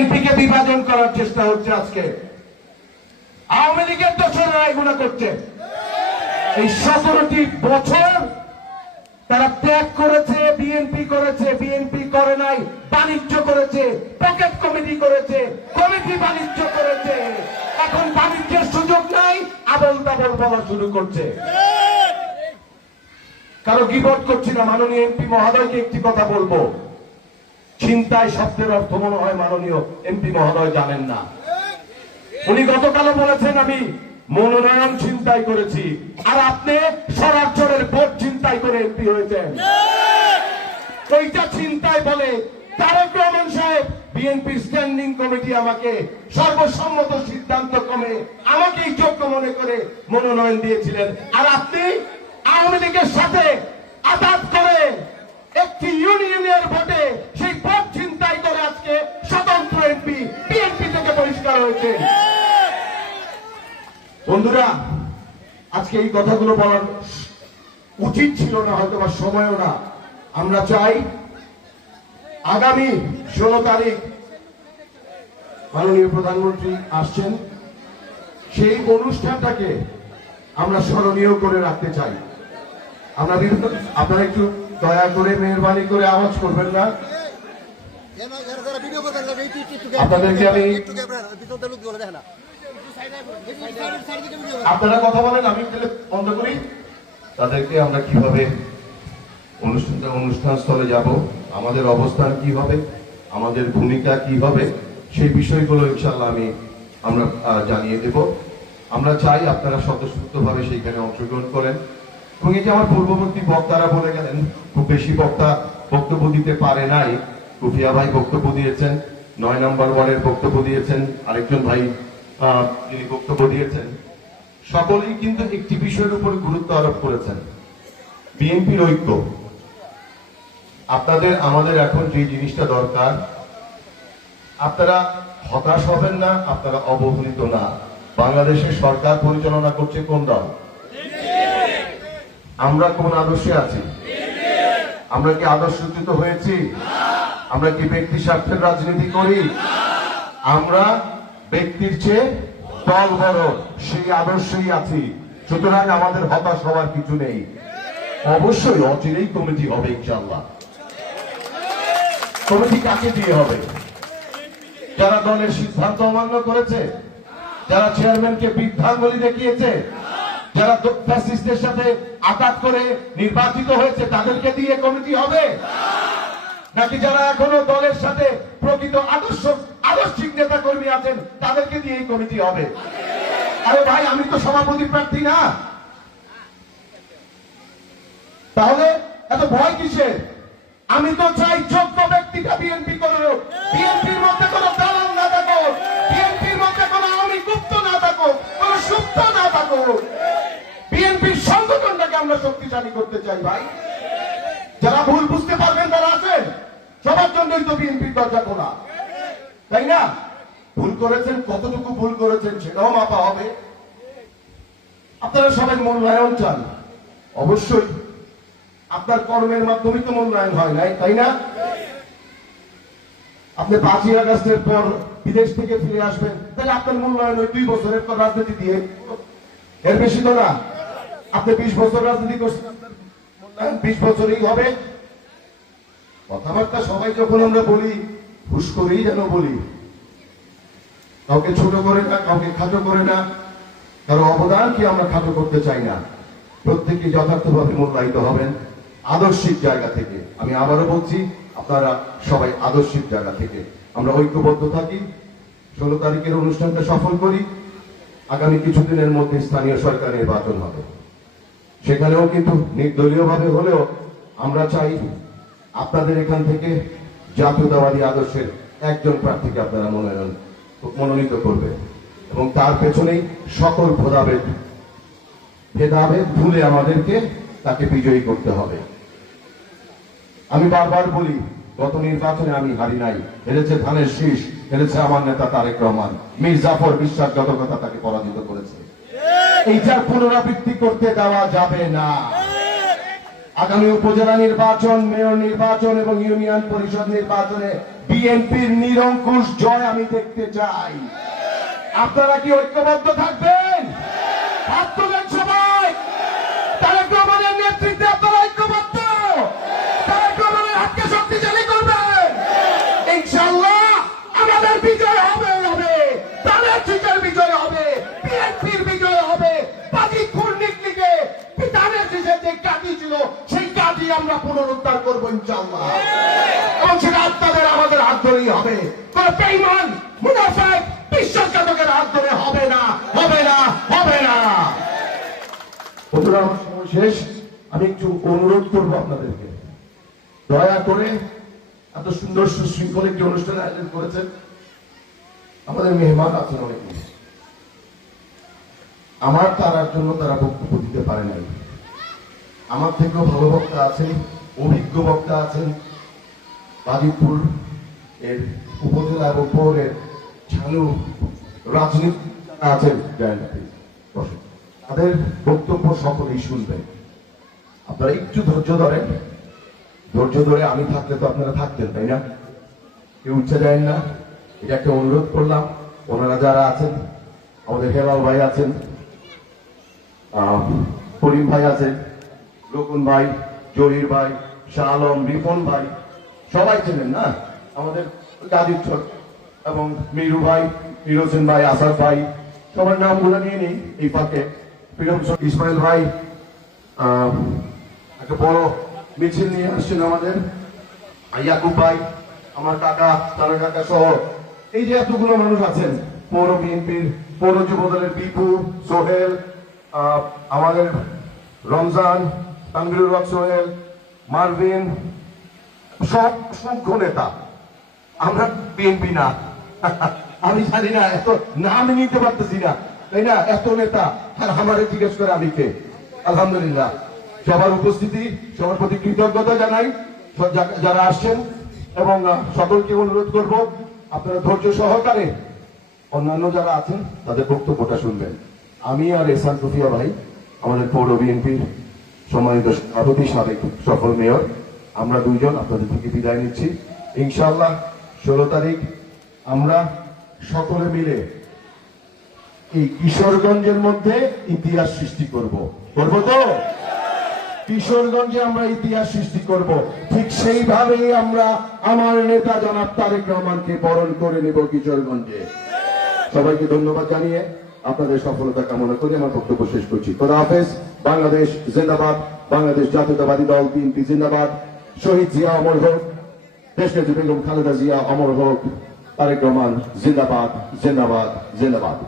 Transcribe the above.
বিএনপিকে বিভাজন করার চেষ্টা হচ্ছে। আজকে আওয়ামী লীগের দোসররা এগুলো করছে। এই 17টি বছর তারা ত্যাগ করেছে, বিএনপি করেছে, বিএনপি করে নাই, বাণিজ্য করেছে, পকেট কমিটি করেছে, কমিটি বাণিজ্য করেছে। এখন বাণিজ্যের সুযোগ নাই, আবল তাবল বলা শুরু করছে। কারো গিবট করছি না, মাননীয় এমপি মহোদয়কে একটি কথা বলবো। ছিনতাই শব্দের অর্থ মনে হয় মাননীয় এমপি মহোদয় জানেন না। উনি গতকালও বলেছেন আমি মনোনয়ন ছিনতাই করেছি, আর আপনি সরাসরি ভোট ছিনতাই করে এমপি হয়েছেন। ওইটা ছিনতাই বলে। তারেক রহমান সাহেব বিএনপি স্ট্যান্ডিং কমিটি আমাকে সর্বসম্মত সিদ্ধান্ত ক্রমে আমাকেই যোগ্য মনে করে মনোনয়ন দিয়েছিলেন, আর আপনি আওয়ামী লীগের সাথে আঘাত করে একটি ইউনিয়নের ভোটে সেই ভোট ছিনতাই করে আজকে স্বতন্ত্র এমপি বিএনপি থেকে বহিষ্কার হয়েছে। বন্ধুরা, আজকে এই কথাগুলো বলার উচিত ছিল না, হয়তো বা সময়ও না। আমরা চাই আগামী 16 তারিখ মাননীয় প্রধানমন্ত্রী আসছেন, সেই অনুষ্ঠানটাকে আমরা স্মরণীয় করে রাখতে চাই। আমরা আপনারা একটু দয়া করে মেহরবানি করে আওয়াজ করবেন না। আপনাদেরকে আমি আপনারা কথা বলেন, আমি বন্ধ করি। তাদেরকে আমরা কিভাবে অনুষ্ঠান স্থলে যাব, আমাদের অবস্থান কি হবে, আমাদের ভূমিকা কি হবে, সেই বিষয়গুলো ইনশাল্লাহ আমরা জানিয়ে দেব। আমরা চাই আপনারা স্বতঃস্ফূর্তভাবে সেইখানে অংশগ্রহণ করেন। এবং এই যে আমার পূর্ববর্তী বক্তারা বলে গেলেন, খুব বেশি বক্তা বক্তব্য দিতে পারে নাই। কুফিয়া ভাই বক্তব্য দিয়েছেন, 9 নম্বর ওয়ার্ডের বক্তব্য দিয়েছেন, আরেকজন ভাই তিনি বক্তব্য দিয়েছেন। সকলেই কিন্তু একটি বিষয়ের উপর গুরুত্ব আরোপ করেছেন, বিএনপির ঐক্য। আপনাদের আমাদের এখন যে জিনিসটা দরকার, আপনারা হতাশ হবেন না, আপনারা অবহেলিত না। বাংলাদেশের সরকার পরিচালনা করছে কোন দল? আমরা কোন আদর্শে আছি? আমরা কি আদর্শচ্যুত হয়েছি? আমরা কি ব্যক্তি স্বার্থের রাজনীতি করি? আমরা ব্যক্তির চেয়ে দল বড়, সেই আদর্শেই আছি। সুতরাং আমাদের হতাশ হওয়ার কিছু নেই। অবশ্যই অচিরেই কমিটি হবে ইনশাআল্লাহ। কমিটি কাকে দিয়ে হবে? যারা দলের সিদ্ধান্ত অমান্য করেছে, যারা চেয়ারম্যানকে বৃদ্ধাঙ্গুলি দেখিয়েছে, যারা ফ্যাসিস্টের সাথে আঘাত করে নির্বাচিত হয়েছে, তাদেরকে দিয়ে কমিটি হবে? নাকি যারা এখনো দলের সাথে প্রকৃত আদর্শিক নেতা কর্মী আছেন, তাদেরকে দিয়ে এই কমিটি হবে? আরে ভাই, আমি তো সভাপতি প্রার্থী না, তাহলে এত ভয় কিসের? আমি তো চাই যোগ্য ব্যক্তিটা বিএনপি করো, বিএনপির মধ্যে কোনো দালাল না থাকো, বিএনপির মধ্যে কোনো আওয়ামী গুপ্ত না থাকো, কোনো সুপ্ত না থাকো। বিএনপির সংগঠনটাকে আমরা শক্তিশালী করতে চাই ভাই। যারা ভুল বুঝতে পারবেন তারা আছেন, সবার জন্যই তো বিএনপির দরজা খোলা, তাই না? ভুল করেছেন, কতটুকু ভুল করেছেন সেটাও মাপা হবে। আপনারা সবাই মূল্যায়ন চান, অবশ্যই আপনার কর্মের মাধ্যমে তো মূল্যায়ন হয় নাই, তাই না? আপনি 5ই আগস্টের পর বিদেশ থেকে ফিরে আসবেন, তাহলে আপনার মূল্যায়ন ওই 2 বছরের রাজনীতি দিয়ে, এর বেশি তো না। আপনি 20 বছর রাজনীতি করছেন, আপনার মূল্যায়ন 20 বছরই হবে। কথাবার্তা সবাই যখন আমরা বলি, হুশ করেই যেন বলি, কাউকে ছোট করে না, কাউকে খাটো করে না, কারো অবদানকে আমরা খাটো করতে চাই না। প্রত্যেকে যথার্থভাবে মূল্যায়িত হবেন আদর্শিক জায়গা থেকে। আমি আবারও বলছি, আপনারা সবাই আদর্শিক জায়গা থেকে আমরা ঐক্যবদ্ধ থাকি। 16 তারিখের অনুষ্ঠানটা সফল করি। আগামী কিছুদিনের মধ্যে স্থানীয় সরকার নির্বাচন হবে, সেখানেও কিন্তু নির্দলীয় ভাবে হলেও আমরা চাই আপনাদের এখান থেকে জাতীয়তাবাদী আদর্শের একজন প্রার্থীকে আপনারা মনোনীত করবেন, এবং তার পেছনেই সকল ভেদাভেদ ভুলে আমাদেরকে তাকে বিজয়ী করতে হবে। আমি বারবার বলি, গত নির্বাচনে আমি হারি নাই, হেরেছে ধানের শীষ, হেরেছে আমার নেতা তারেক রহমান। মীর জাফর বিশ্বাসঘাতকতা তাকে পরাজিত করেছে। এইটার পুনরাবৃত্তি করতে দেওয়া যাবে না। আগামী উপজেলা নির্বাচন, মেয়র নির্বাচন এবং ইউনিয়ন পরিষদ নির্বাচনে বিএনপির নিরঙ্কুশ জয় আমি দেখতে চাই। আপনারা কি ঐক্যবদ্ধ থাকবেন? হাত তোলেন সবাই। তারেক রহমানের নেতৃত্বে আপনারা ঐক্যবদ্ধ। তারেক রহমানের হাতকে শক্তিশালী করবেন। ইনশাআল্লাহ আমাদের বিজয় হবে। তারেক জিতের বিজয় হবে, বিএনপির বিজয় হবে। বাজি খুরনিকলিকে পিতারের দেশে যে কাটি ছিল সেই কাটি আমরা পুনরুদ্ধার করবো ইনশাআল্লাহ। এবং সেটা আপনাদের আমাদের হাত ধরেই হবে। কোন বেঈমান মুনাফিক বিশ্বাসঘাতকের হাত ধরে হবে না। বন্ধুরা, আমার সময় শেষ। আমি একটু অনুরোধ করবো আপনাদেরকে, দয়া করে এত সুন্দর সুশৃঙ্খল একটি অনুষ্ঠানের আয়োজন করেছেন। আমাদের মেহমান আছেন অনেক, আমার তারার জন্য তারা বক্তব্য দিতে পারে নাই। আমার থেকেও ভালো বক্তা আছেন, অভিজ্ঞ বক্তা আছেন, বাজিতপুর এর উপজেলা এবং পৌরের ঝালু রাজনীতি আছেন, তাদের বক্তব্য সকলেই শুনবেন। আপনারা একটু ধৈর্য ধরেন। ধৈর্য ধরে আমি থাকলে তো আপনারা থাকতেন, তাই না? কেউ উঠে যায় না। এটা একটা অনুরোধ করলাম। ওনারা যারা আছেন, আমাদের হেলাল ভাই আছেন, করিম ভাই আছেন, রকুন ভাই, জহির ভাই, শাহ আলম, রিপন ভাই, সবাই ছিলেন না আমাদের গাজীর এবং মিরু ভাই, মির হোসেন ভাই, আসাদ ভাই, সবার নামগুলো নিয়ে নিই এই ফাঁকে। ইসমাইল ভাই একটা বড় মিছিল নিয়ে আসছেন আমাদের, ইয়াকুব ভাই, আমার কাকা, তারা কাকা সহ এই যে এতগুলো মানুষ আছেন, পৌর বিএনপির পৌর যুবদলের বিপু, সোহেল, আমাদের রমজান, তানভীরুল হক সোহেল, মারভিন, সব অসংখ্য নেতা। আমরা বিএনপি না, আমি জানি না, এত নাম নিতে পারতেছি না, তাই না? এত নেতা, আর আমারে জিজ্ঞেস করে আমি কে। আলহামদুলিল্লাহ, সবার উপস্থিতি, সবার প্রতি কৃতজ্ঞতা জানাই যারা আসছেন, এবং সকলকে অনুরোধ করব আপনারা ধৈর্য সহকারে অন্যান্য যারা আছেন তাদের বক্তব্যটা শুনবেন। আমি আর এহসান রুফিয়া ভাই, আমাদের পৌর বিএনপির সম্মানিত সভাপতি, সাবেক সফল মেয়র, আমরা দুইজন আপনাদের থেকে বিদায় নিচ্ছি। ইনশাআল্লাহ 16 তারিখ আমরা সকলে মিলে এই কিশোরগঞ্জের মধ্যে ইতিহাস সৃষ্টি করব তো? কিশোরগঞ্জে আমরা ইতিহাস সৃষ্টি করব। ঠিক সেইভাবেই আমরা আমার নেতা জনাব তারেক রহমানকে বরণ করে নেব কিশোরগঞ্জে। সবাইকে ধন্যবাদ জানিয়ে আপনাদের সফলতা কামনা করে আমার বক্তব্য শেষ করছি। খোদা হাফেজ। বাংলাদেশ জিন্দাবাদ। বাংলাদেশ জাতীয়তাবাদী দল বিএনপি জিন্দাবাদ। শহীদ জিয়া অমর হোক। দেশনেত্রী বেগম খালেদা জিয়া অমর হোক। তারেক রহমান জিন্দাবাদ।